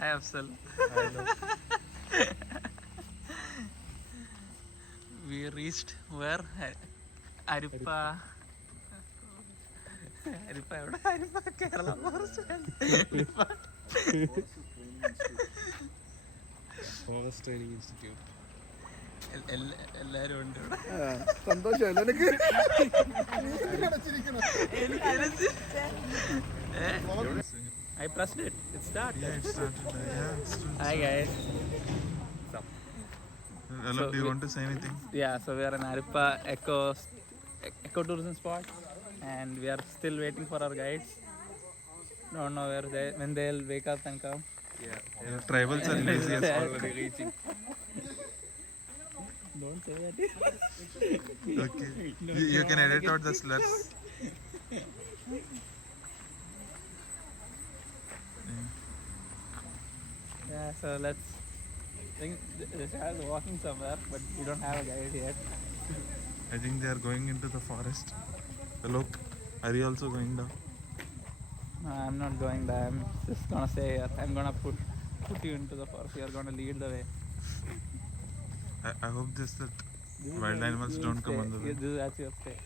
Hi, Afsal. Hello. We reached where? Arippa. Arippa എവിടെ? Arippa Kerala forest. Forest Training Institute. എല്ലാരും ഉണ്ട് ഇവിടെ. സന്തോഷമല്ലോ എനിക്ക്. I pressed it. It started. Yeah, it started. Hi guys. Hello, So do you want to say anything? Yeah, so we are in Arippa eco tourism spot, and we are still waiting for our guides. Don't know when they'll wake up and come. Yeah, tribals are lazy as well. Already reaching. Don't say that. Okay. You can edit out the slurs. Yeah, so let's think this is walking somewhere, but we don't have a guide yet. I think they are going into the forest. Look, are you also going down? No, I'm not going there. I'm just gonna stay here. I'm gonna put you into the forest. You're gonna lead the way. I hope just that wild animals You don't come stay. on the way. That's your stay.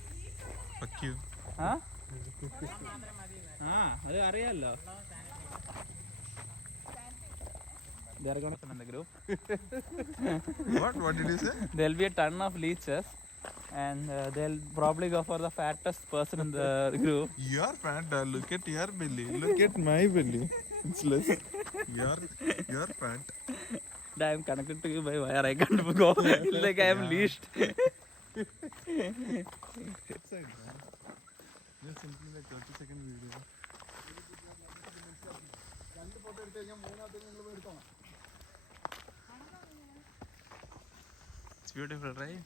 Fuck you. Huh? അത് അറിയാലോ. They are gonna come in the group. What did you say? There'll be a ton of leeches, and they'll probably go for the fattest person in the group. Your fat. Look at your belly. Look at my belly. It's less. Your fat. I'm connected to you by wire. I can't go. Like I am leashed. Outside, man. Just simply like 30-second video. It's beautiful, right?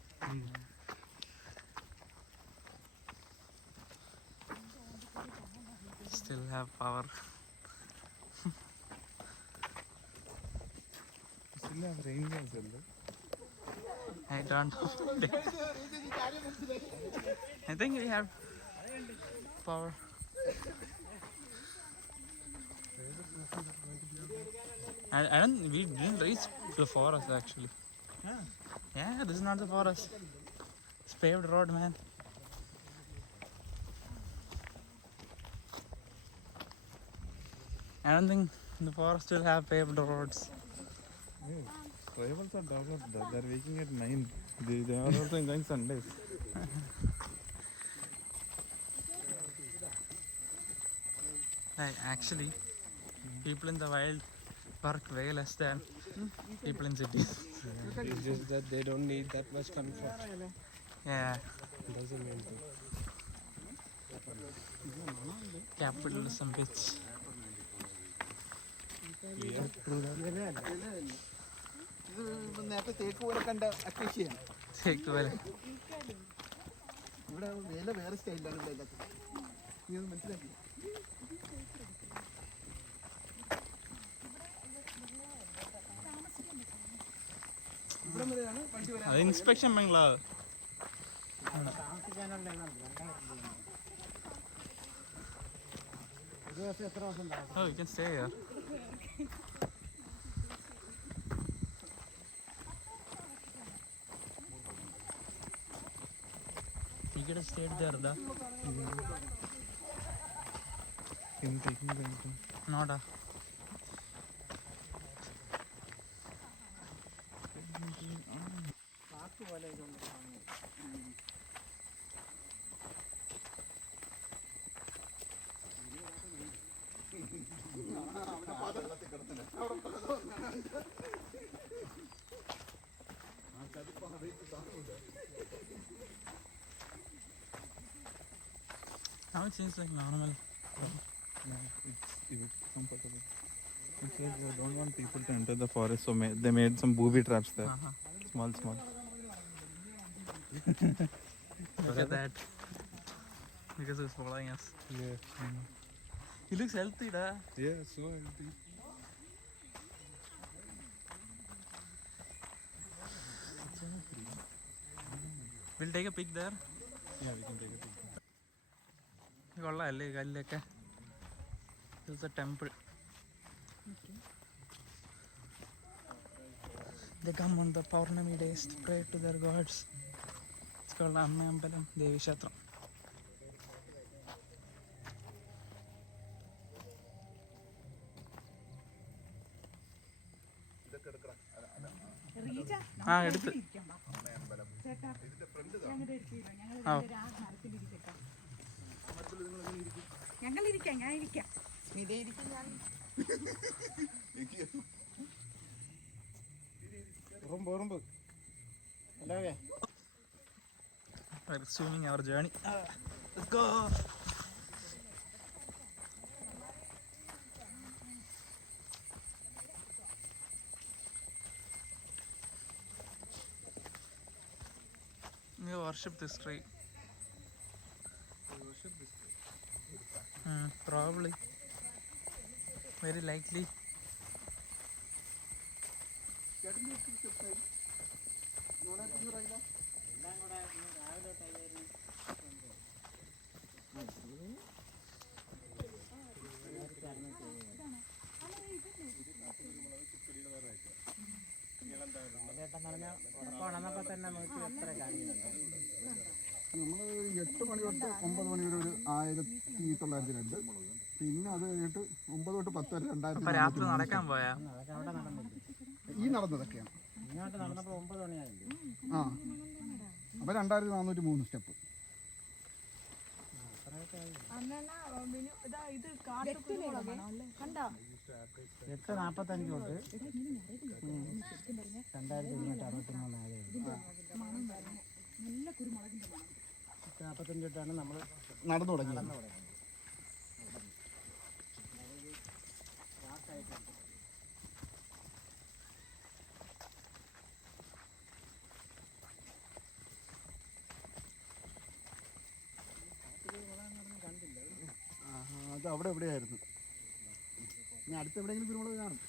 Still have power. Still have rain as well. I don't know. I think we have power. I don't. We didn't reach the forest actually. Yeah, this is not the forest. It's paved road, man. I don't think the forest will have paved roads. Tribals are developed. They're waking at 9. They are also enjoying Sundays. Like actually, people in the wild work way less than people in cities. It's just that they don't need that much comfort. Yeah, That's the main thing. capitalism, bitch. ഇത് നേരത്തെ തേക്ക് പോലെ കണ്ട അക്കേഷ്യാണ്. Take well. ഇവിടെ വേല വേറെ സ്റ്റൈലാണ് ഇവിടെ ഇല്ലാത്തത്. നീ അത് മനസ്സിലാക്കി. ഇവിടെ വരെയാണ് വണ്ടി വരാൻ. അത് inspection bungalow. Oh, you can stay here. You could have stayed there, da. In taking the No, da. Now it seems like normal. No, it's comfortable. It's like they don't want people to enter the forest, so they made some booby traps there. Uh-huh. Small. Look at that. Because he's following us. Yeah. He looks healthy, da. Yeah, so healthy. We'll take a pic there. Yeah, we can take a picture. കൊള്ളാമല്ലേ ഈ കല്ലൊക്കെ. This is a temple. They come on the Paurnami days to pray to their gods. It's called Ammayampalam Devi Kshetram. ആ എടുത്ത് ഞങ്ങളിരിക്കാം, ഞാൻ ഇരിക്കാം. We're resuming our journey. Let's go. You worship this tree. Probably. Very likely. നമ്മൾ 8 മണി തൊട്ട് 9 മണി വരെ ഒരു 1902, പിന്നെ അത് കഴിഞ്ഞിട്ട് 9 തൊട്ട് 10 വരെ 2000. രാത്രി നടക്കാൻ പോയാ ഈ നടന്നതൊക്കെയാണ്. ആ അപ്പോൾ 2403 സ്റ്റെപ്പ്. ഇത് കണ്ടോ 8:45 തൊട്ട് 2263 തൊട്ടാണ് നമ്മൾ നടന്നു തുടങ്ങിയത്. അത് അവിടെ എവിടെയായിരുന്നു. ഇനി അടുത്ത് എവിടെയെങ്കിലും കുരുമുളക് കാണും.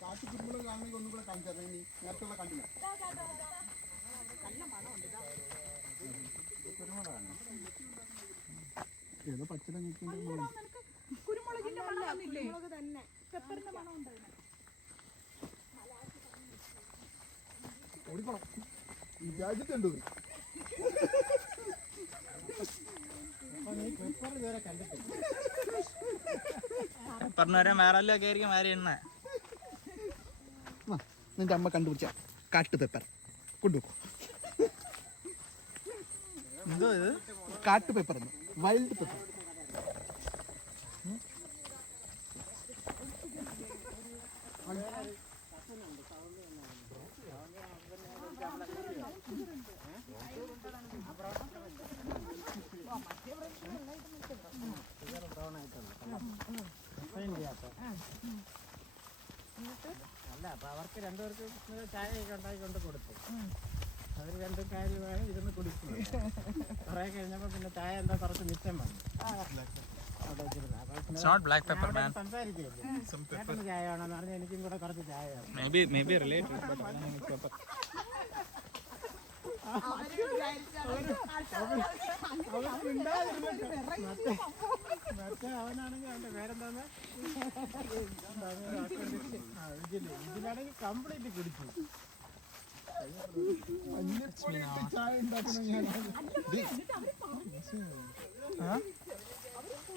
കാട്ടു കുരുമുളക് കാണണമെങ്കിൽ ഒന്നും കൂടെ കാണിച്ചു തരാം. ഇനി നേരത്തുള്ള കണ്ടില്ല. ഏതോ പച്ചില കുരുമുളകിന്റെ മണമില്ലേ? പെപ്പറിന്റെ മണം ഉണ്ട്. ഓടിക്കണം. വിചാരിച്ചിട്ടുണ്ട്. പറഞ്ഞവരാൻ വേറെ എല്ലാം കയറിക്കും വേറെ എണ്ണ. നിന്റെ അമ്മ കണ്ടുപിടിച്ച കാട്ടു പെപ്പർ കൊണ്ടുപോകും. എന്തോ ഇത് കാട്ടു പെപ്പർ, വൈൽഡ് പെപ്പർ. അല്ല, അപ്പൊ അവർക്ക് രണ്ടുപേർക്ക് ചായയൊക്കെ ഉണ്ടാക്കി കൊണ്ട് കൊടുത്തു. അവർ രണ്ടും കാര്യം ഇരുന്ന് കുടിക്കും. കുറെ കഴിഞ്ഞപ്പോ പിന്നെ ചായ എന്താ കുറച്ച് മിച്ചം വന്നു അവിടെ വെച്ചിരുന്നു. സംസാരിക്കില്ലേ ചായ വേണമെന്ന് പറഞ്ഞാൽ എനിക്കും കൂടെ കുറച്ച് ചായ വേണം. മറ്റേ അവനാണെങ്കിൽ അവന്റെ പേരെന്താന്ന് ഇതിലാണെങ്കിൽ കംപ്ലീറ്റ് കുടിച്ചു.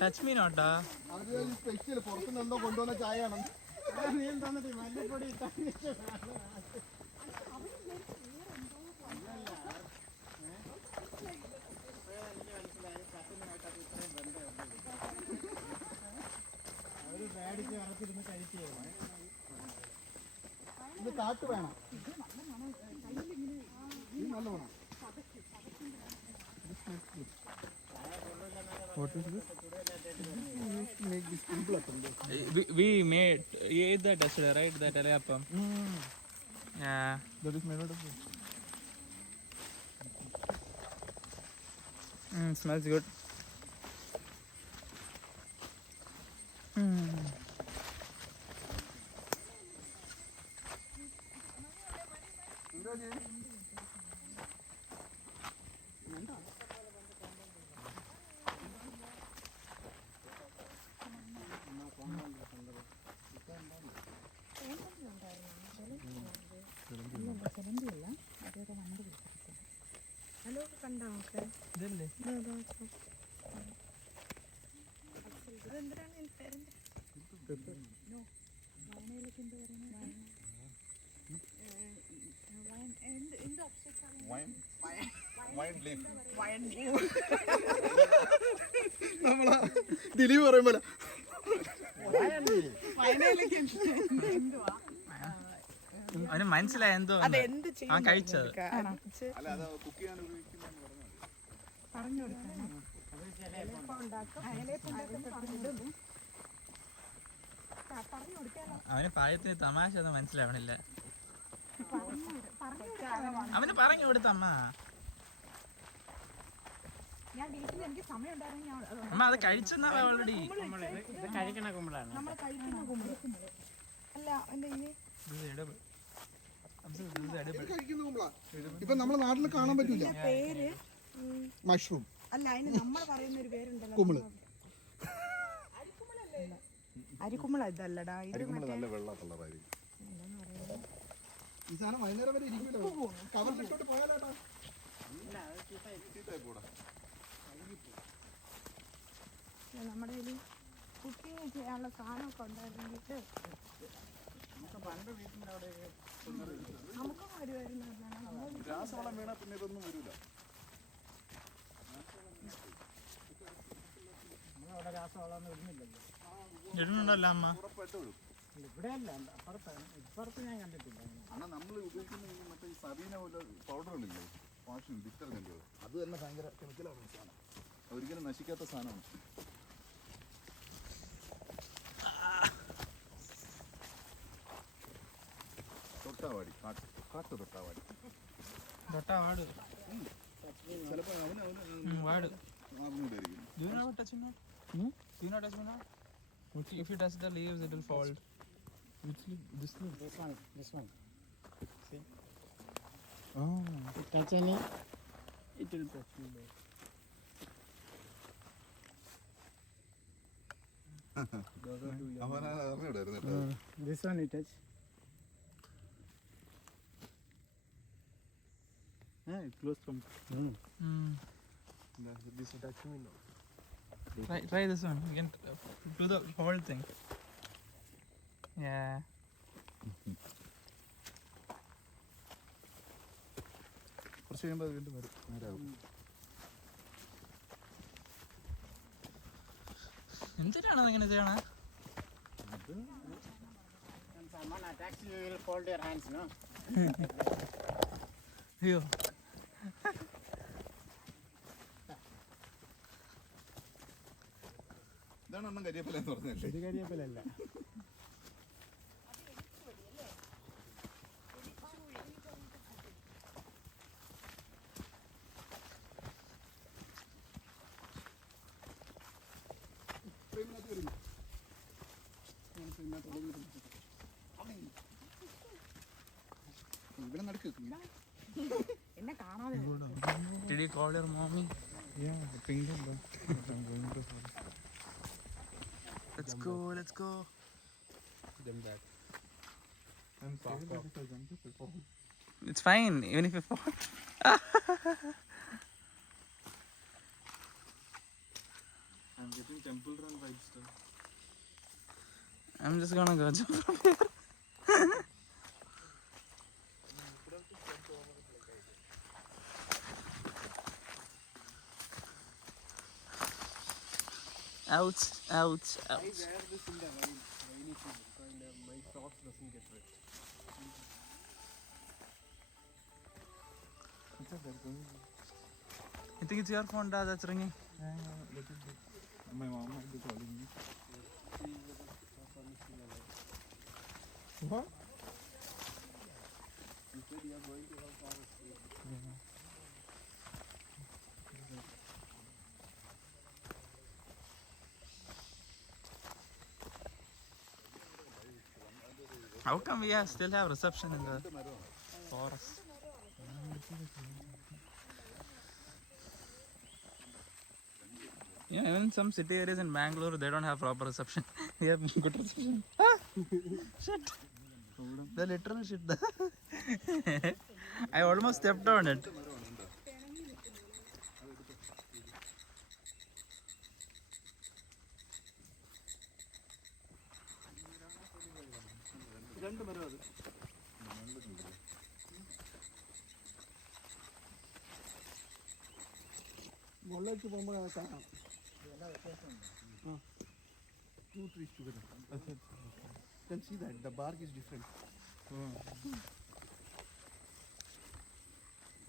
ടച്ച് മീ നോട്ടാ. സ്പെഷ്യൽ പുറത്തുനിന്ന് എന്തോ കൊണ്ടുവന്ന ചായയാണ്. നീ തന്നിട്ട് മല്ലിപ്പൊടി അവര് പേടിച്ച് വറച്ചിരുന്ന് കഴിക്കുകയാണ്. ഇത് കാട്ട് വേണം. ഇത് നല്ല വേണം. What is this? Make this simple at all. We made, you ate that yesterday, right? That Alayappam. Yeah. That is made out of this. Smells good. കണ്ടോ നമുക്ക് ഇതല്ലേ അതെന്തിനാണ് എനിക്ക് പേരെന്താ? വയനയിലൊക്കെ എന്ത് പറയുന്നത്? എന്ത് നമ്മളെ ദിലീപ് പറയുമ്പോൾ അവന് മനസ്സിലായ എന്തോ ആ കഴിച്ചത് പറഞ്ഞു കൊടുക്കണം. പറഞ്ഞു കൊടുക്കാനോ? അവന് പായത്തിന് തമാശ ഒന്നും മനസ്സിലാവണില്ല. അവന് പറഞ്ഞു കൊടുത്തമ്മ. ഞാൻ വീട്ടിൽ എനിക്ക് സമയം ഉണ്ടായിരുന്നു. അമ്മ അത് കഴിച്ചെന്നാ ഓൾറെഡി. ഇത് കഴിക്കണ കുമ്പളാണ്. നമ്മൾ കഴിക്കുന്ന കുമ്പള് അല്ല എന്റെ ഇപ്പൊ നമ്മുടെ നാട്ടിൽ കാണാൻ പറ്റൂല. പേര് മഷ്റൂം അല്ല, അതിന് നമ്മൾ പറയുന്ന ഒരു പേരുണ്ടല്ലോ, കുമിള്. അരിക്കുമ്പള. ഇതല്ലടാ, ഇത് നല്ല വെള്ള കളറായിരിക്കും. ഈ സാധനം വൈകുന്നേരം വരെ ഇരിക്കുമല്ലോ. കവറിലിട്ടോട്ട് പോയാലോട്ടാ. നമ്മുടെ കയ്യിൽ കുക്കിംഗ് ചെയ്യാനുള്ള സാധനമൊക്കെ ഉണ്ടായിരുന്നെങ്കിൽ നമുക്കും വരുമായിരുന്നു. രാസവളം വീണാ പിന്നെ ഇതൊന്നും വരൂല. നമ്മളവിടെ രാസവളമൊന്നും ഇടുന്നില്ലല്ലോ. ഇടുന്നുണ്ടല്ലോ അമ്മ. ഇവിടെയല്ല, ഇപ്പുറത്ത് ഞാൻ കണ്ടിട്ടില്ല. ആണ് നമ്മൾ ഉപയോഗിക്കുന്ന ഈ മറ്റേ ഈ സബീന പോലെ പൗഡറുകളില്ലേ, വാഷിംഗ് ഡിറ്റർജൻറ്റുകൾ, അത് തന്നെ ഭയങ്കര കെമിക്കലാണ് സാധനം. ഒരിക്കലും നശിക്കാത്ത സാധനമാണ്. തൊട്ടാവാടി, കാട്ടു തൊട്ടാവാടി. തൊട്ടാ വാട്. ചിലപ്പോൾ വാട്. അവനായിരിക്കും. Do you know how to touch him now? Do you know how to touch him now? If you touch the leaves, it will fall. Which leaf? This leaf? This one. See? Oh. If touch any, it will touch me. അവനാണ് അറിഞ്ഞിടായിരുന്നു കേട്ടോ. This one you touch. Close from. No. This touch me now. Try this one. You can do the whole thing. Yeah. കുറച്ച് കഴിയുമ്പോൾ അത് വീണ്ടും വരും, നേരാകും. എന്തിനാണ് ഇങ്ങനെ ചെയ്യണേ? When someone attacks you, you will fold your hands, no? അയ്യോ, ഇതാണ് ഒന്നും കരിയപ്പല എന്ന് പറഞ്ഞല്ലേ. ഇത് കരിയപ്പലല്ല. ഇവിടെ നടക്ക്. എന്നെ കാണാതെ did you call your mommy? Yeah, the ping them. I'm going to Let's go, let's go. them back. I'm sorry if I jump if I fall. It's fine, even if you fall. I'm getting temple run vibes though. I'm just gonna go jump from here. Ouch, ouch, ouch. wear this in the rainy season, so my socks doesn't get wet. What's up? They're going. You think it's your phone, Dad, that's ringing? Yeah, little bit. My mom might be calling me. What? You said you are going to our forest. Yeah. How come we still have reception in the forest? Yeah, even in some city areas in Bangalore, they don't have proper reception. We have good reception. Ah! Shit! The literal shit. I almost stepped on it. മുകളിലേക്ക് പോകുമ്പോൾ കാണാം. 2 trees together. You can see that the bark is different.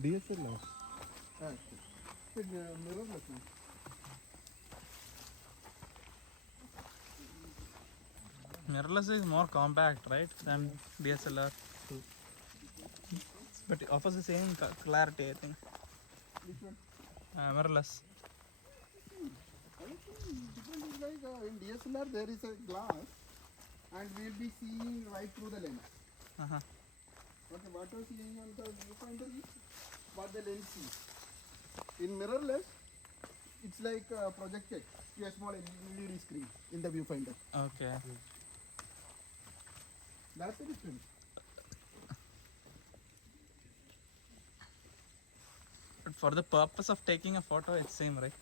DSLR. Mirrorless. Mirrorless is more compact, right, than DSLR. But it offers the same clarity, I think. Which one? Mirrorless. Different is like in DSLR there is a glass and we will be seeing right through the lens. Uh-huh. Okay, what you are seeing on the viewfinder is what the lens sees. In mirrorless, it's like projected to a small LED screen in the viewfinder. Okay. That's the difference. But for the purpose of taking a photo, it's same, right?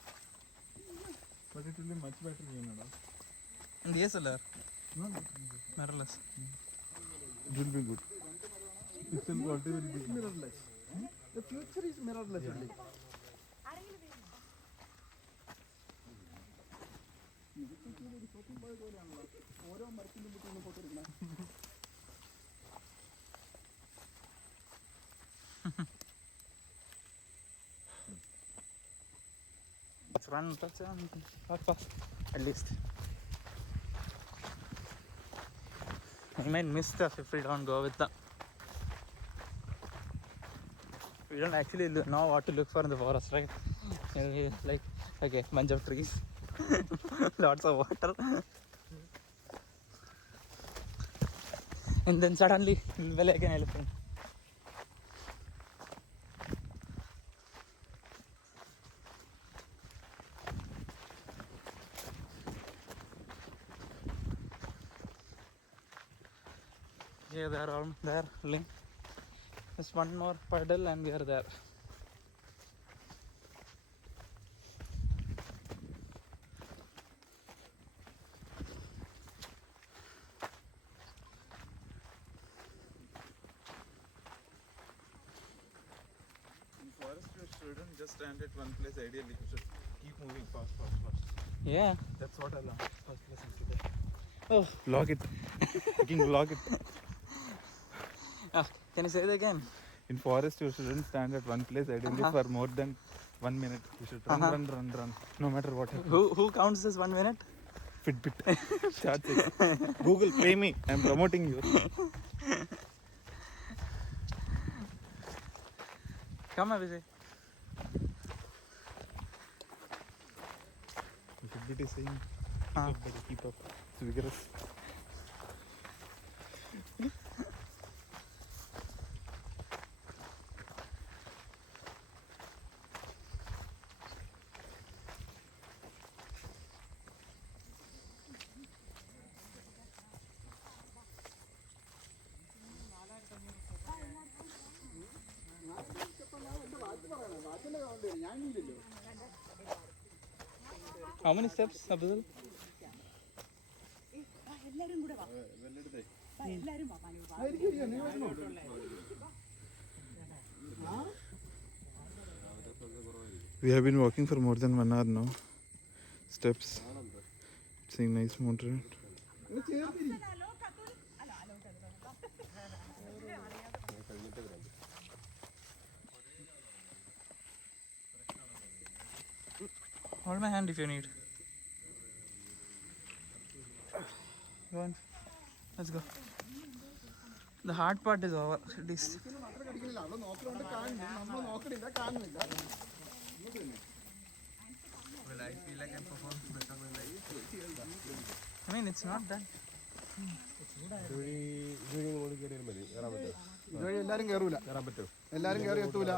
But it will be much better view, no? In DSLR, No, mirrorless. it will be good. Pixel quality will be. Mirrorless. The future is mirrorless only. ഓരോ മരത്തിൻ്റെ മുട്ടിൽ photo എടുക്കണം. Let's run, touch on, walk fast, at least. We might miss stuff if we don't go with them. We don't actually know what to look for in the forest, right? Like, okay, bunch of trees, lots of water, and then suddenly we'll be like an elephant. Yeah, they are all there. Link. Just one more puddle and we are there. In forest, you shouldn't just stand at one place. Ideally, you should keep moving fast. Yeah. That's what I learned. First lesson today. Oh. Vlog it. You can vlog it. Can you say it again? In forest, you shouldn't stand at one place ideally for more than 1 minute. You should run, run, no matter what happens. Who counts this 1 minute? Fitbit. Charge it. Google, pay me. I'm promoting you. Come, Abhishek. Fitbit is saying, Huh. keep up, buddy, keep up. It's vigorous. How many steps, Abdul? എല്ലാരും കൂടെ വാ. എല്ലാരും വാ, മനു, വാ. We have been walking for more than 1 hour now. Steps. Seeing nice mountain. Hold my hand if you need. Go on. Let's go. The hard part is over, at least. Well, I feel like I'm performing better when I mean, it's not that. ഇതുവഴി എല്ലാരും കയറൂല. എല്ലാരും കയറി എത്തൂല.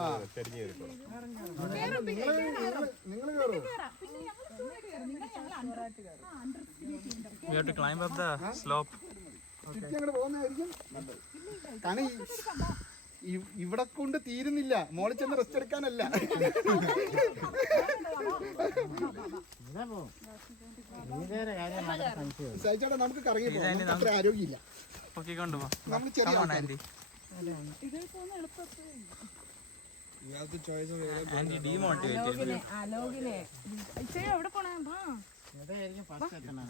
നിങ്ങൾ കയറൂ. We have to climb up the slope. ചുറ്റി അങ്ങോട്ട് പോകുന്നതായിരിക്കും. കാരണം ഇവിടെ കൊണ്ട് തീരുന്നില്ല. മോളിൽ ചെന്ന് റെസ്റ്റ് എടുക്കാനല്ല. സഹിച്ചോട്ടെ, നമുക്ക് കറങ്ങി പോകാം. നമുക്ക് അത്ര ആരോഗ്യമില്ല. പൊക്കിക്കൊണ്ട് പോ. നമ്മൾ ചെറിയ Come on, ആൾക്കാര്. Andy. ആൻറ്റി ഡീമോട്ടിവേറ്റ് അലോകിനെ ഇച്ചേ എവിടെ പോണേ വാ അതായിരിക്കും ഫസ്റ്റ് എത്തണം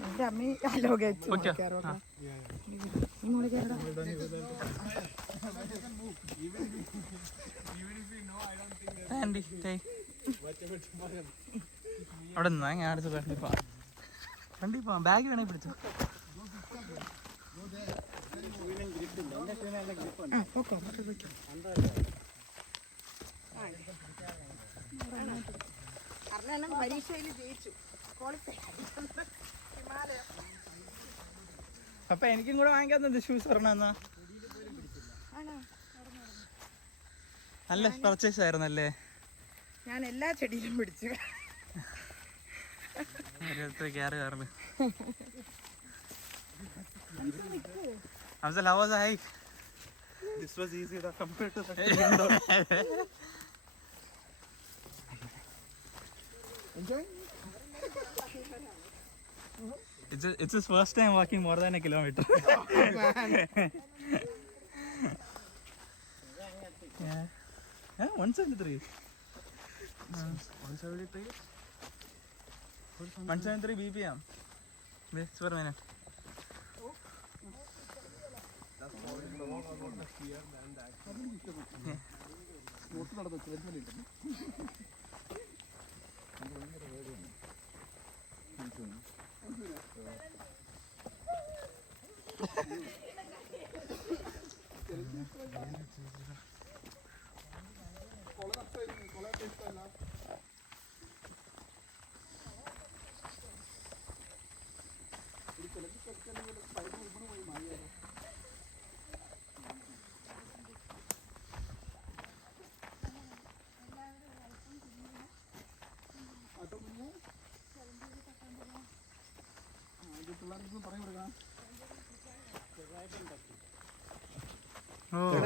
എന്റെ അമ്മ അലോക ഓക്കെ ആൻറ്റി അവിടെ നിന്നാ ഞാൻ അടുത്ത് കണ്ടിപ്പാ ബാഗ് വേണേ പിടിച്ചു അർണ പരീക്ഷയിൽ ജയിച്ചു ക്വാളിഫൈ ഹിമാലയം അപ്പൊ എനിക്കും കൂടെ വാങ്ങിക്കാത്ത ഷൂസ് പറഞ്ഞ ആണോ നല്ല പർച്ചേസ് ആയിരുന്നല്ലേ ഞാൻ എല്ലാ ചെടിയിലും പിടിച്ചു കയറി കയറുന്നു Hamza, how was the hike? This was easy compared to that. Enjoying? It's his first time walking more than a kilometer. Yeah. Yeah, 173. 173? 173 BPM. Beats per minute. Note നടന്നു വരുന്നില്ല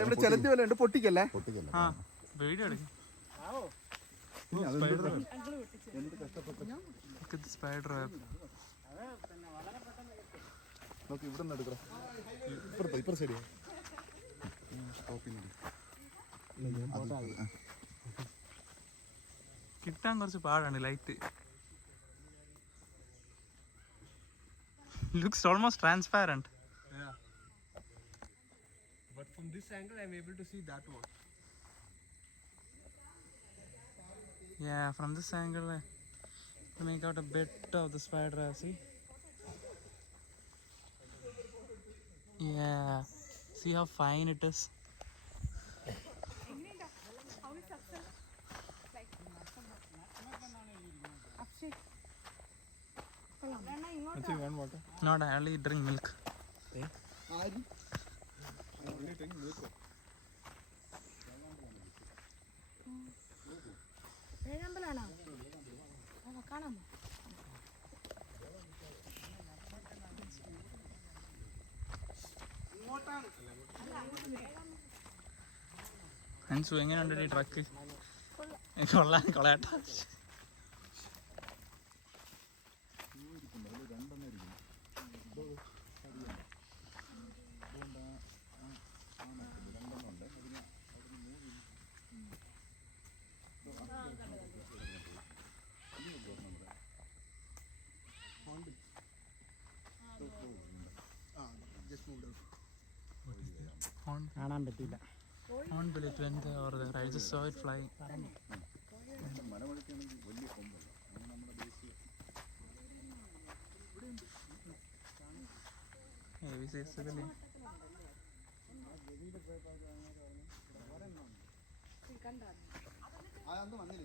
ഇവിടെ ചെലന്തി പോലെ ഉണ്ട് പൊട്ടിക്കല്ലേ ആ വീഡിയോ എടുക്കും സ്പൈഡർ നോക്കി ഇവിടെ നിന്ന് എടുക്കണം ഇപ്പുറത്തെ സൈഡ് കിട്ടാൻ കുറച്ച് പാടാണ് light looks almost transparent But from this angle, I'm able to see that one. Yeah, from this angle, you make out a bit of the spider. See? Yeah. See how fine it is? Actually, one water. Not, I only drink milk. only drink milk. വേഴമ്പലാണോ കാണാമോ അൻസു എങ്ങനെയുണ്ട് ഈ truck കൊള്ളാൻ കൊള്ളാട്ടാ കാണാൻ പറ്റില്ല On will it went there or there? I just saw it flying. മലമഴക്കാണെങ്കിൽ വലിയ കൊമ്പല്ല അങ്ങനെ നമ്മുടെ ദേശീയ Heavy sizzling. അതൊന്നും വന്നില്ല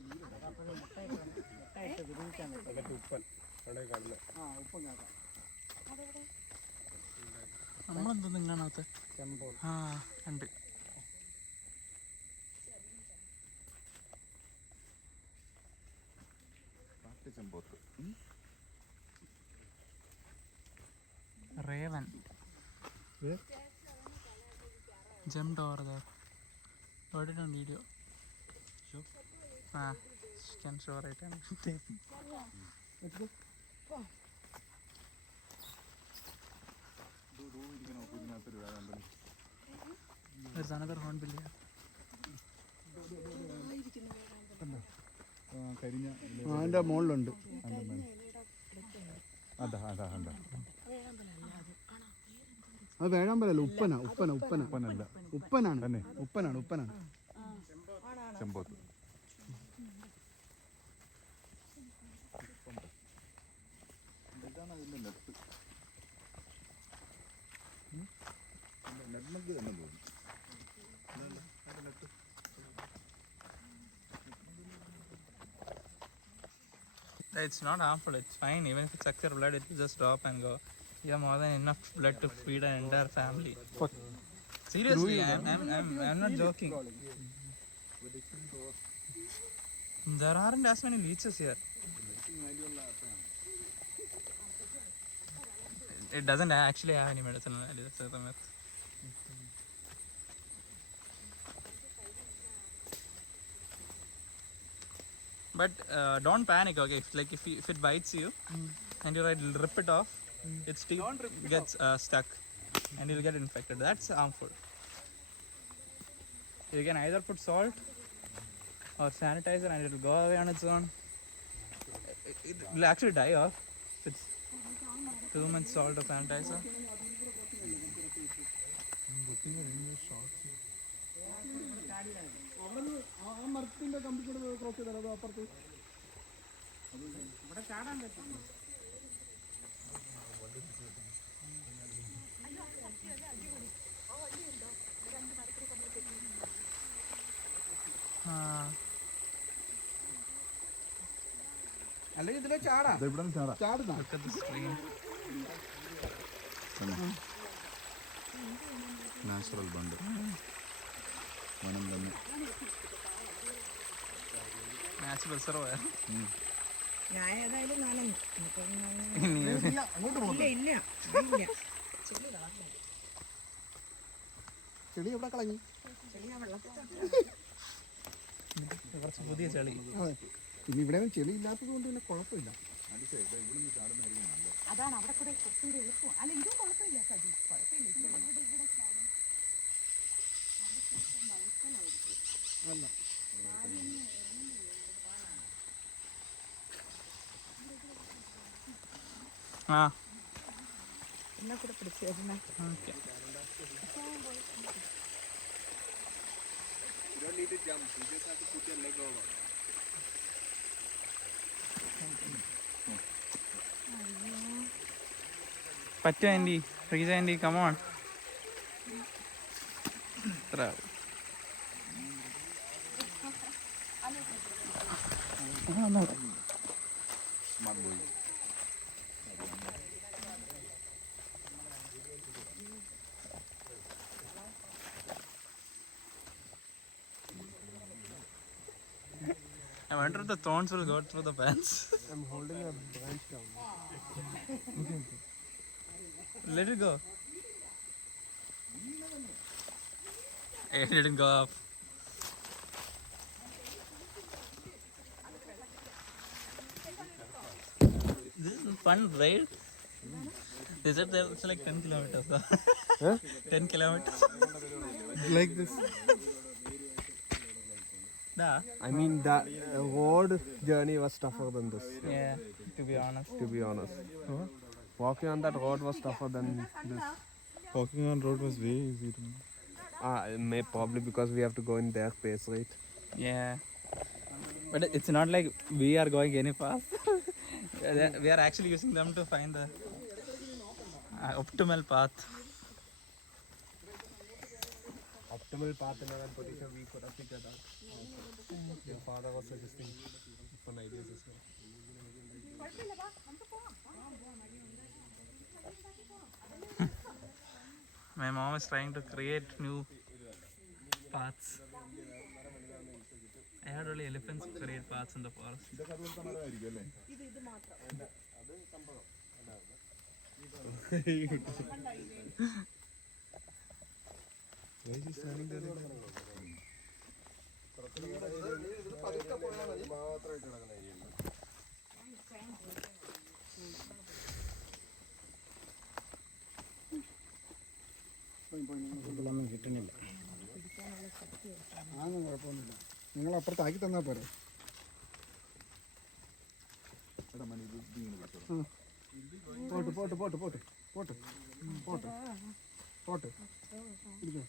മുട്ടയിട്ട് വിരിയിക്കാൻ പറ്റും ഉപ്പൻ അവിടെ കടല് ഉപ്പം കേൾക്കാം നമ്മളെന്തൊന്നും കാണാത്ത ചെമ്പോൾ ആ ഉണ്ട് കാട്ടുചെമ്പോത്ത് Raven. Where? Jumped over there. Got it on video. Sure. Can show right hand. Let's go. There's another hornbill here. കരിഞ്ഞ അതിൻ്റെ മുകളിലുണ്ട്. അതാ അതാ അതാ അത് വേഴാമ്പലല്ല, ഉപ്പനാണ്. ഉപ്പനല്ല ഉപ്പനാണ്. ചെമ്പോത്ത്. ഇതാണ് അതിൻ്റെ നെറ്റ്. നെറ്റ് തന്നെ തോന്നി. It's not harmful, it's fine. Even if it sucks your blood, it will just drop and go. You have more than enough blood to feed an entire family. Seriously, I'm not joking. There aren't as many leeches here. It doesn't actually have any medicinal value. That's the myth. But don't panic, okay? If it bites you and you rip it off, its teeth gets stuck and you'll get infected. That's harmful. You can either put salt or sanitizer and it will go away on its own. It will actually die off if it's too much salt or sanitizer. ആ മരത്തിൻ്റെ കമ്പിക്കൂടെ cross ചെയ്താൽ അത് അപ്പുറത്ത് ഇവിടെ ചാടാൻ പറ്റും. അല്ലെങ്കിൽ ഇതിലെ ചാടാം. ഇവിടെ ചാടാം. Look at the stream. Natural bund വനം തന്നെ. Natural reservoir. ഞാൻ ഏതായാലും നനഞ്ഞു. അങ്ങോട്ട് പോകും. ഇല്ല ചെളി എവിടെ കളഞ്ഞു? കുറച്ച് പുതിയ ചെളി. അതെ, പിന്നെ ഇവിടെ ചെളി ഇല്ലാത്തത് കൊണ്ട് പിന്നെ കുഴപ്പമില്ല. അതാണ് അവിടെ കൂടെ കുറച്ചുകൂടി എളുപ്പം. അല്ല ഇതും കുഴപ്പമില്ല സജി, കുഴപ്പമില്ല. ഇവിടെ ചാടും. അല്ല എന്നെ കൂടെ പിടിച്ചേരുന്നേ. Okay. You don't need to jump. You just have to put your leg over. പറ്റു ആൻറ്റി, ഫ്രീസ് ആൻറ്റി, കമോൺ. ഇത്ര smart boy. I wonder if the thorns will go through the pants. I'm holding a branch down. Let it go. It didn't go up. This is fun, right? They said it's like 10 kilometers. Huh? 10 kilometers. Like this. Da. I mean, that road journey was tougher than this, Yeah, to be honest. to be honest. Walking on that road was tougher than this. Walking on road was way easy to me. May probably because we have to go in their pace, right? Yeah. But it's not like we are going any fast. We are actually using them to find the optimal path. Optimal path in our position we could have figured out. Your father was suggesting fun ideas as well. My mom is trying to create new paths. I heard only elephants create paths in the forest. ഇതൊക്കെ അതുപോലത്തെ മരമായിരിക്കും അല്ലേ? Why is he standing there? ഇത് പതുക്കെ പോയാൽ മതി. മാത്രമായിട്ട് കിടക്കുന്ന area. ഇതിലൊന്നും കിട്ടുന്നില്ല. ആന്നും കുഴപ്പമൊന്നുമില്ല. നിങ്ങൾ അപ്പുറത്താക്കി തന്നാൽ പോരെ. പോട്ട് പോട്ട് പോട്ട് പോട്ട് പോട്ട് പോട്ട് പോട്ട് ഇരിക്കോ.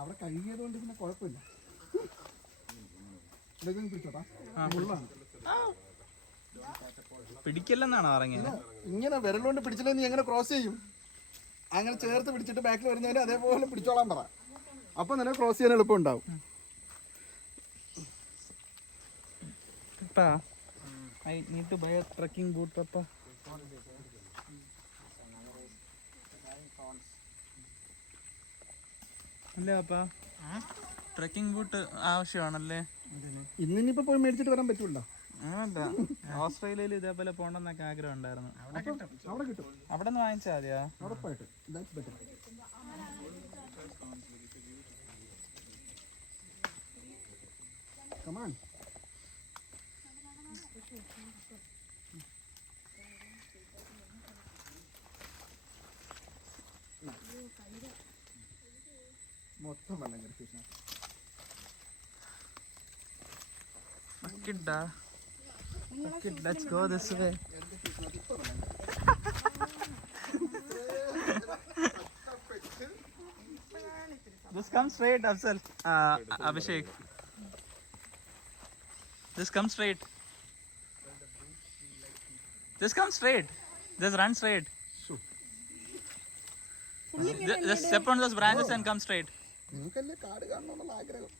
അവിടെ കഴുകിയത് കൊണ്ട് പിന്നെ കുഴപ്പമില്ല. ഇതൊക്കെ പിടിച്ചോട്ടാ. മുള്ളാണ്. പിടിക്കില്ലെന്നാണോ പറഞ്ഞത്? ഇങ്ങനെ വിരലുകൊണ്ട് പിടിച്ചില്ലേ നീ എങ്ങനെ ക്രോസ് ചെയ്യും? അങ്ങനെ ചേർത്ത് പിടിച്ചിട്ട് ബാക്കിൽ വരുന്നവരെ അതേപോലെ പിടിച്ചോളാൻ പറ. അപ്പം നിനക്ക് ക്രോസ് ചെയ്യാൻ എളുപ്പം ഉണ്ടാവും. I need to buy a trekking boot, Papa. അല്ലേ പപ്പാ? Trekking boot ആവശ്യമാണല്ലേ? ഇന്നിനിപ്പോൾ പോയി മേടിച്ചിട്ട് വരാൻ പറ്റൂല്ലോ. അല്ല, ഓസ്ട്രേലിയയിൽ ഇതേപോലെ പോകണമെന്നൊക്കെ ആഗ്രഹം ഉണ്ടായിരുന്നു. അവിടെ കിട്ടും. അവിടെ നിന്ന് വാങ്ങിച്ചാൽ മതിയോ? ഉറപ്പായിട്ട്. That's better. Come on. മൊത്തം വെള്ളം കിടത്തില്ല. Let's go this way. Just come straight, Afzal. Abhishek. Just come straight. Just come straight. Just run straight. Just step on those branches and come straight. നിങ്ങൾക്കല്ലേ കാട് കാണണമെന്നുള്ള ആഗ്രഹം.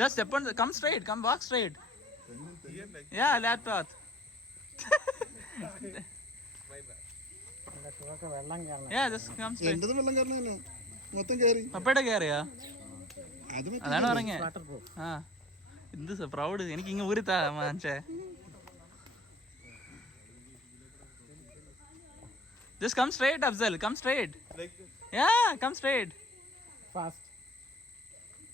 Just step on. Come straight. Come walk straight. Yeah, that path. വെള്ളം കയറണം. Yeah, just come straight. എന്റേത് വെള്ളം കാരണം തന്നെ മൊത്തം കയറി. പപ്പയുടെ കയറിയാ? അത് അതാണ് പറഞ്ഞേ. ആ, എന്ത് പ്രൗഡ്. എനിക്ക് ഇങ്ങ് ഊരിത്താ മനുഷ്യ. Just come straight, Afzal. Come straight. Yeah, come straight. Fast.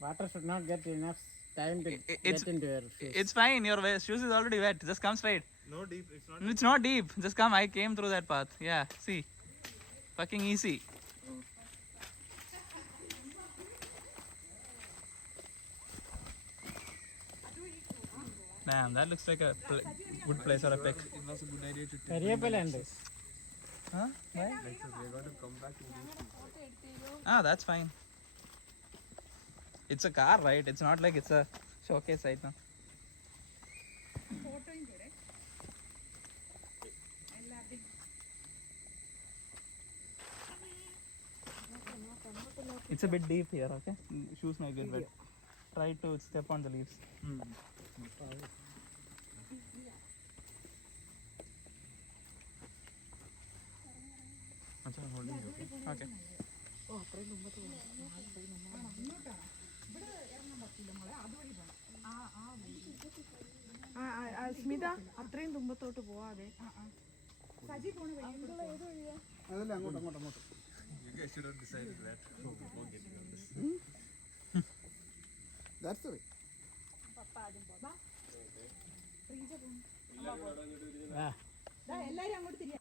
Water should not get enough time to It's get into your shoes. it's fine. Your shoes is already wet. Just come straight. No deep. It's not. It's not deep. Just come. I came through that path. Yeah. See, fucking easy. Damn, that looks like a good place for a pic. It was a good idea to കരിയേപ്പില ഉണ്ട്. Huh? Why? we're going to come back in these. Ah, that's fine. It's a car, right? It's not like it's a showcase right now. It's a bit deep here, okay? Shoes may get wet. Try to step on the leaves. Okay. Smitha അത്രയും തുമ്പത്തോട്ട് പോവാതെ അതല്ല അങ്ങോട്ട് അങ്ങോട്ട് അങ്ങോട്ട്. You guys should have decided that before getting on this. That's the way. എല്ലാരും അങ്ങോട്ട് തിരിയാ.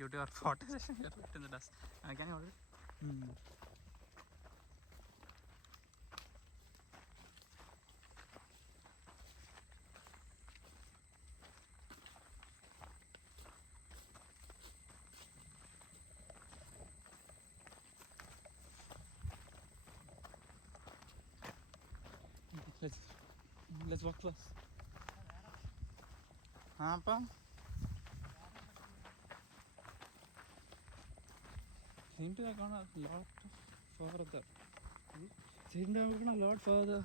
Due to our photo session, we are put in the dust. Can you hold it? Let's walk close. Appa. Seem to have gone a lot further. Seem to have gone a lot further.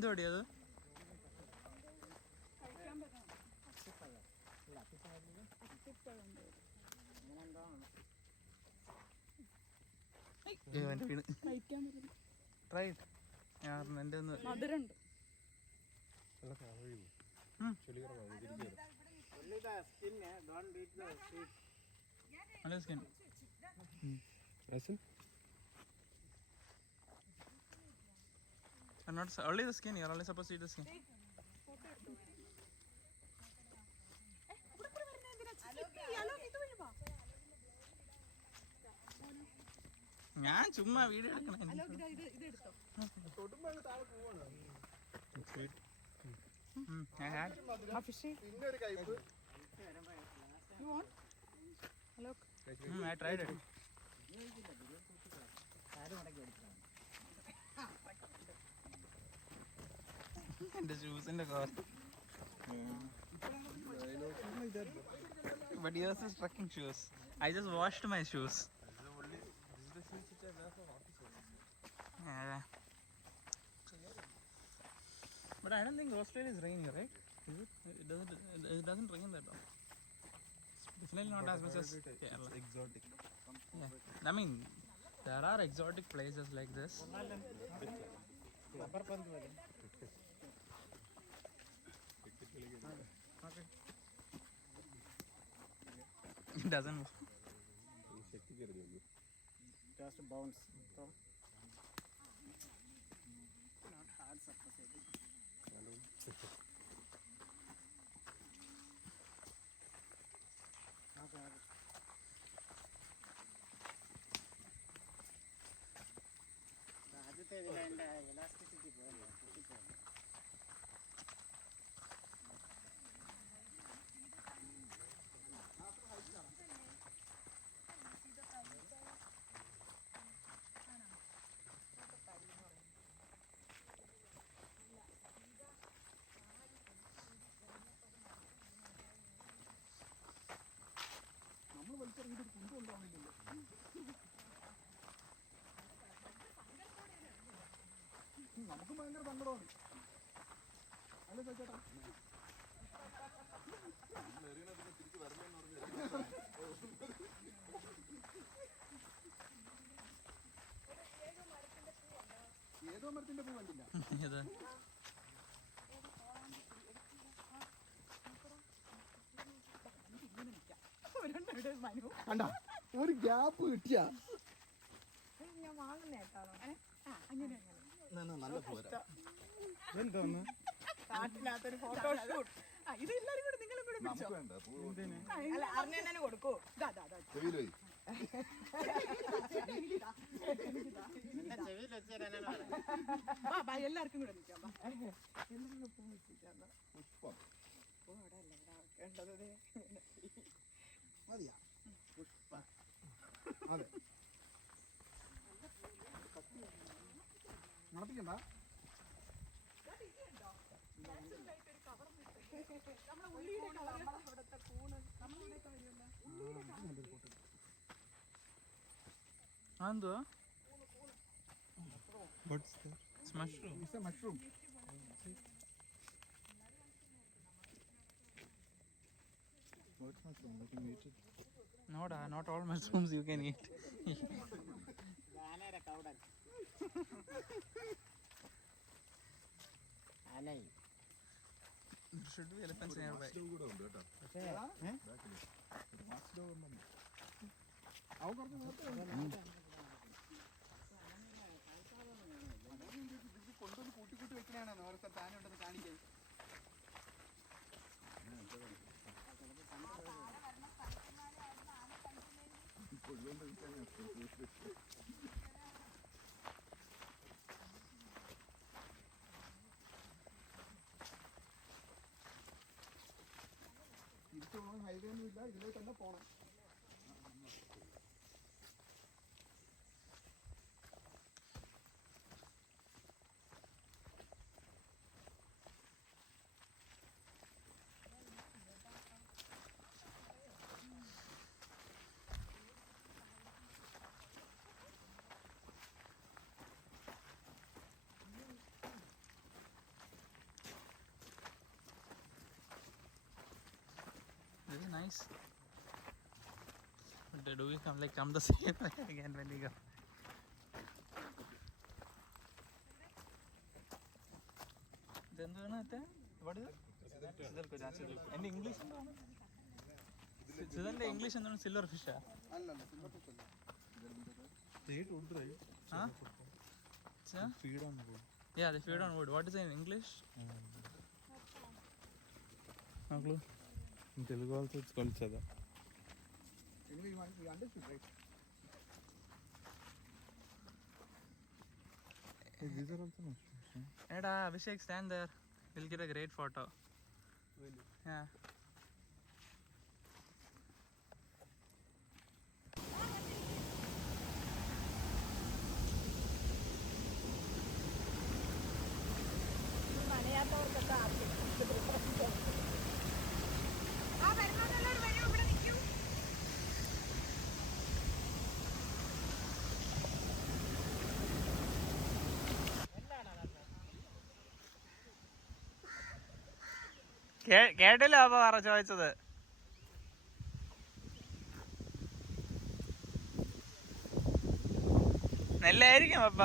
എന്തുപടി അത്? വീണ് try എൻ്റെ ഒന്ന് മധുരണ്ട്. നല്ല skin. Rasan? I'm not only the skin. You're only supposed to eat the skin. ഞാൻ ചുമ്മാ video എടുക്കണം. ഇത് എടുത്തോ. പിന്നെ ഒരു കയ്പ്. I tried it. എന്റെ ഷൂസിന്റെ cover. But yours is trekking shoes. I just washed my shoes. Yeah. But I don't think Australia is raining, right? Is it? It doesn't rain that often. It's definitely not as much as Kerala. Exotic. Yeah. I mean, there are exotic places like this. It doesn't. Just bounce from not hard surface. ആദ്യത്തെ ഇതിലെ elasticity പോകുന്നു. നമ്മൾ വലിച്ചെറിഞ്ഞിട്ട് കൊണ്ടുകൊണ്ടാവില്ലല്ലോ. നമുക്ക് ഭയങ്കര സങ്കടമാണ്. അല്ലേ ചേട്ടാ? ഏതോ മരത്തിന്റെ പൂ കണ്ടില്ല. ഏതാ? കണ്ട ഒരു ഗ്യാപ്പ് കിട്ടിയ ഞാൻ വാങ്ങുന്നേട്ടാണോ? അങ്ങനെ നല്ല പോരാ. കാട്ടിനകത്തൊരു ഫോട്ടോഷൂട്ട്. ഇത് എല്ലാരും കൂടെ നിങ്ങളും കൂടെ പിടിച്ചോ. വേണ്ട പൂ അല്ല അറിഞ്ഞു കൊടുക്കൂ. ചെവിയിൽ പോയി. ചെവിയിൽ വെച്ച് തരാനാണ് എല്ലാവർക്കും കൂടെ നിൽക്കാം. പുഷ്പം മതിയാ പുഷ്പ. അതെ നടത്തിക്കണ്ട. എന്തുവാ? What's that? It's mushroom. It's a mushroom. What's mushroom? I can eat it. No, da, not all mushrooms you can eat. ആനയുടെ കൗടൻ. ആനൈ. There should be elephants nearby. കൂടെ ഉണ്ട് കേട്ടോ. ബാക്കില് ഒരു മാച്ച് ഡോ ഉണ്ട്. അവൻ കുറച്ച് നേരത്തെ കൊണ്ടുവന്ന് കൂട്ടി കൂട്ടി വെക്കണാണ് നേരത്തെ താനെ ഉണ്ടെന്ന് കാണിക്കാൻ. തിരിച്ചു പോകണം. ഹൈവേ ഒന്നും ഇല്ല, ഇതിലേ തന്നെ പോണം. nice. But do we come the same way again when we go? What is it? And English? English and silver fish. അല്ലല്ല സിൽവർ ഫിഷ് അല്ല. They eat wood, right? Huh? Feed on wood. Yeah, they feed on wood. What is it in English? No clue. In Telugu also it's called chada. Anyway, you understood, right? Hey, these are also mushrooms. Huh? Eda, Abhishek, stand there. We'll get a great photo. Really? Yeah. നനയാത്തവർക്കൊക്കെ ആ വരുന്നവരെല്ലാവരും വരൂ, ഇവിടെ നിൽക്കൂ. കേട്ടില്ല അപ്പൊ ചോദിച്ചത്. നെല്ലായിരിക്കും അപ്പ.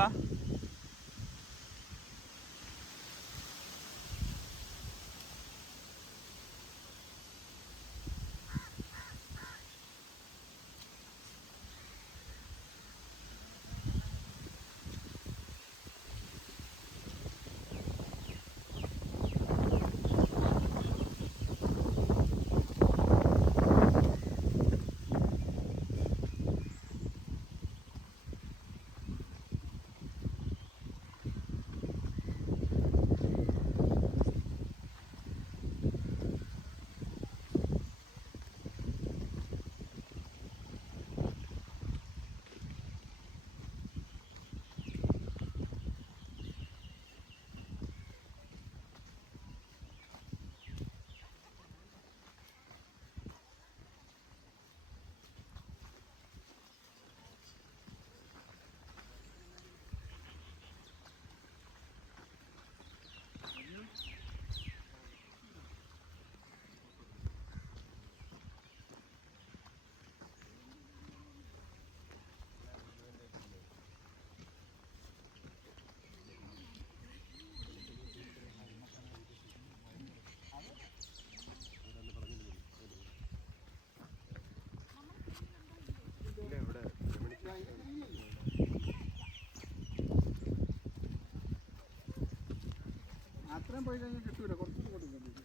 അത്രയും പോയി കഴിഞ്ഞാൽ കിട്ടൂല, കുറച്ചുകൂടി കൊടുക്കും.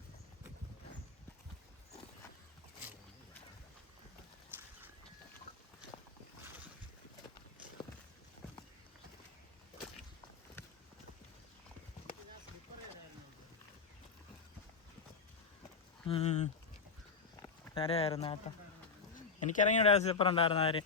ആരായിരുന്നു ഏട്ടാ? എനിക്കിറങ്ങിയ സ്ലിപ്പർ ഉണ്ടായിരുന്നു. ആര്?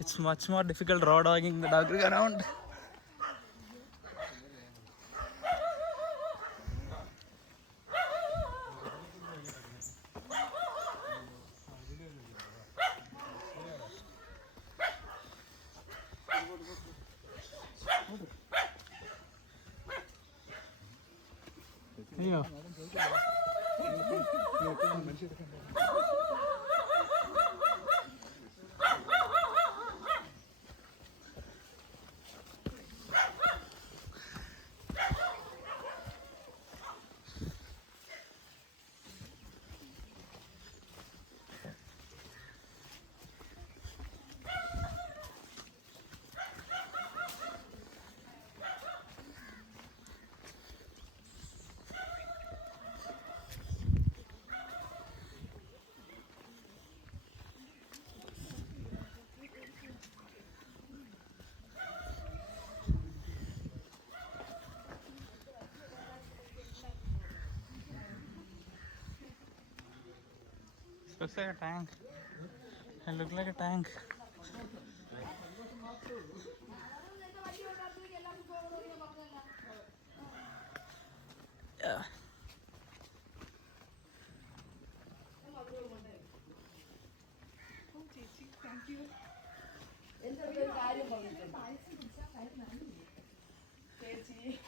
It's much more difficult road walking the dog around. അയ്യോ Looks like a tank. It looks like a tank. Yeah.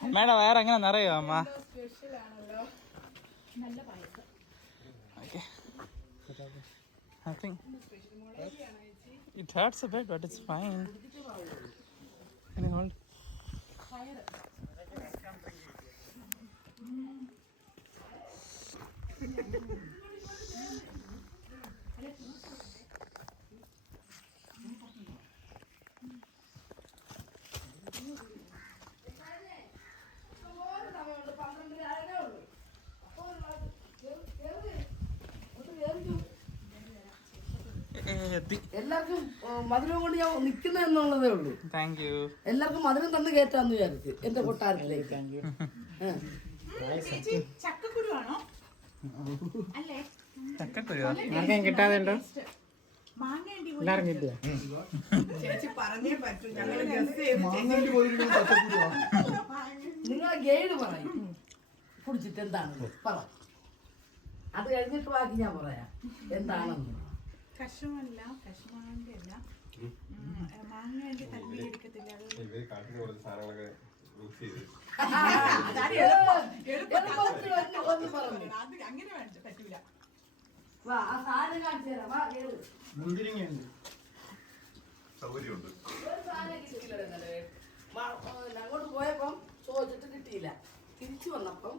അമ്മയുടെ വയറെങ്ങനെ നിറയോ അമ്മ? Okay. I think it hurts a bit, but it's fine. Can you hold? എല്ലാവർക്കും മധുരം കൊണ്ട് ഞാൻ നിൽക്കുന്ന എന്നുള്ളതേ ഉള്ളൂ. Thank you. എല്ലാവർക്കും മധുരം തന്ന് കയറ്റാന്ന് വിചാരിച്ച് എന്റെ കൊട്ടാരത്തിലേക്ക്. ചക്കക്കുരുവാണോ? അല്ലേ? ചക്കക്കുരു ആർക്കും കിട്ടാതെ ഉണ്ടോ? മാങ്ങേണ്ടി എല്ലാവരും കിട്ടിയ ചേച്ചി പറഞ്ഞേ പറ്റൂ. ഞങ്ങള് നിങ്ങളെ ഗൈഡ് പറയും കുടിച്ചിട്ട് എന്താണെന്ന് പറ. അത് കഴിഞ്ഞിട്ട് ബാക്കി ഞാൻ പറയാം എന്താണെന്ന്. കഷ്ണമല്ല, കഷ്ണമാങ്ങന്റെ അല്ല, മാങ്ങേണ്ടി തല്ലി എടുക്കത്തില്ല. അത് അങ്ങനെ പറ്റൂല. വാ ആ സാധനം കാണിച്ചു തരാം. വാ കേറ്. മുന്തിരിങ്ങയുണ്ട്, സൗകര്യമുണ്ട്. ഒരു സാധനം കിട്ടിയില്ല ഇന്നലെ. അങ്ങോട്ട് പോയപ്പം ചോദിച്ചിട്ട് കിട്ടിയില്ല. തിരിച്ചു വന്നപ്പം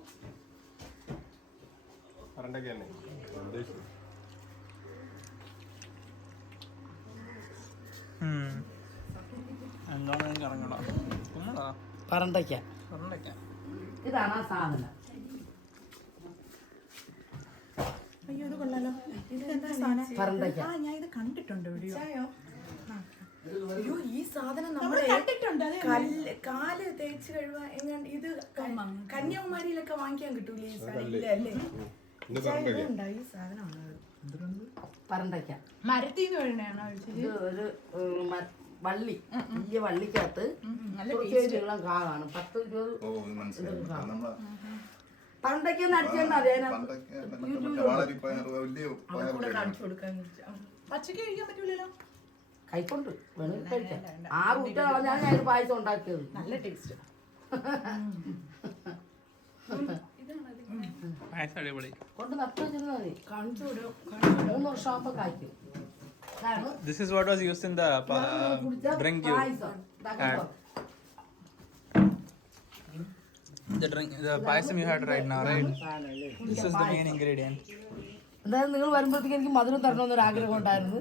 എന്താണ് എനിക്ക് ഇറങ്ങണോ? കുമ്മളാ പറണ്ടയ്ക്ക. പറഞ്ഞേക്ക. ഇതാണ് ആ സാധനം. അയ്യോ ഇത് കൊള്ളാലോ. ഇത് എന്താ സാധനം? പറണ്ടയ്ക്ക. ആ ഞാൻ ഇത് കണ്ടിട്ടുണ്ട് വീഡിയോ. അയ്യോ ഈ സാധനം നമ്മൾ നമ്മള് കണ്ടിട്ടുണ്ട്. കാല് തേച്ച് കഴുകാൻ എങ്ങാണ്ട് ഇത് കന്യാകുമാരിയിലൊക്കെ വാങ്ങിക്കാൻ കിട്ടൂലേ ഈ സാധനം? ഇല്ല അല്ലേ? ഉണ്ടോ ഈ സാധനമാണ് പറണ്ടയ്ക്ക. മരത്തിന്ന് വീണയാണോ? ഇത് ഒരു വള്ളി, വലിയ വള്ളിക്കകത്ത് കുറച്ചേരിയുള്ള കാതാണ്. 10-20 പണ്ടൊക്കെ അടിച്ചാൽ കാണിച്ചു കൊടുക്കാൻ. പച്ചക്ക് കഴിക്കാൻ പറ്റൂലല്ലോ. കൈക്കൊണ്ട് വേണമെങ്കിൽ കഴിക്കാം. 6 ഊറ്റ കളഞ്ഞാണ് ഞാൻ പായസം ഉണ്ടാക്കിയത്. നല്ല ടേസ്റ്റ്. പായസം അടിപൊളി. കൊണ്ട് നട്ട് വെച്ചിരുന്നാൽ മതി. കാണിച്ചു കൊടുക്കും. 3 വർഷം ആകുമ്പോ കായ്ക്കും. This is what was used in the drink you had. The payasam you had right now, right? This is the main ingredient. എന്തായാലും നിങ്ങൾ വരുമ്പോഴത്തേക്ക് എനിക്ക് മധുരം തരണമെന്നൊരു ആഗ്രഹം ഉണ്ടായിരുന്നു.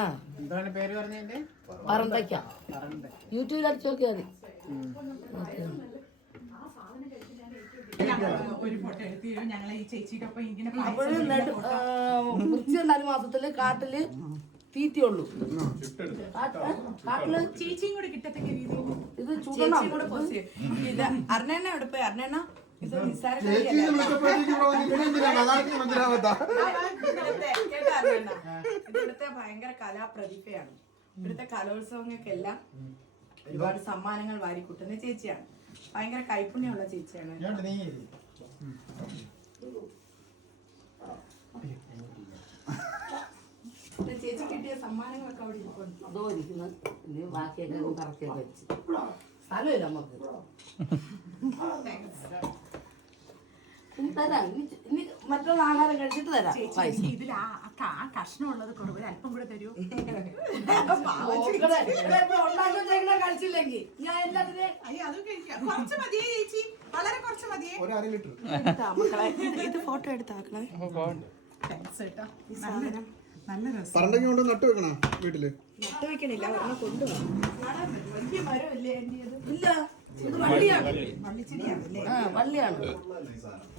ആ എന്താണ് പേര് പറഞ്ഞതിന്റെ? പറന്തയ്ക്ക. യൂട്യൂബിൽ അടിച്ചു നോക്കിയാൽ മതി. ഒരു ഫോട്ടോ എടുത്ത് ഞങ്ങളെ ഈ ചേച്ചിയുടെ ഒപ്പം ഇങ്ങനെ അപ്പോഴ് വൃശ്ചിക മാസത്തില് കാട്ടില് തീറ്റയുള്ളൂ. കാട്ടില് ചേച്ചിയും കൂടെ കിട്ടത്തക്ക രീതിയിൽ ഇത് ചൂടണം. ഇത് അർണണ്ണ എവിടെ പോയി? അർണണ്ണ ഇത് നിസ്സാര ഇവിടുത്തെ ഭയങ്കര കലാപ്രതിഭയാണ്. ഇവിടുത്തെ കലോത്സവങ്ങൾക്കെല്ലാം ഒരുപാട് സമ്മാനങ്ങൾ വാരിക്കൂട്ടുന്ന ചേച്ചിയാണ്. ഭയങ്കര കൈപുണ്യമുള്ള ചേച്ചിയാണ്. ചേച്ചി കിട്ടിയ സമ്മാനങ്ങളൊക്കെ അവിടെ ഇരിപ്പുണ്ട്. അതോ ഇരിക്കുന്നത് ഇനി ബാക്കിയൊക്കെ കറക്റ്റിയൊക്കെ വെച്ച് സ്ഥലമില്ല നമുക്ക്. ഇനി തരാം. ഇനി മറ്റുള്ള ആഹാരം കഴിച്ചിട്ട് തരാം. ചേച്ചി ഇതിൽ ആ കഷ്ണമുള്ളത് കുറവ് അല്പം കൂടെ തരൂ. കഴിച്ചില്ലെങ്കിൽ ഞാൻ എല്ലാത്തിനെയും അയ്യോ അത് കഴിക്കാം. കുറച്ച് മതിയേ ചേച്ചി, വളരെ കുറച്ച് മതിയേ. ഒരു 1/2 ലിറ്റർ. മക്കളെ ഇത് ഫോട്ടോ എടുത്താക്കളെ. താങ്ക്സ് കേട്ടോ. നല്ല രസം. പറണ്ടയ്ക്ക കൊണ്ട് നട്ട് വെക്കണോ വീട്ടില്? നട്ട് വെക്കണില്ല, ഒരെണ്ണം കൊണ്ടുപോകാം. വലിയ മരം ഇല്ലേ? ഇല്ല. ഇത് വള്ളിയാണ്. വള്ളിച്ചെടിയാണല്ലേ? വള്ളിയാണ്. ഈ സാധനം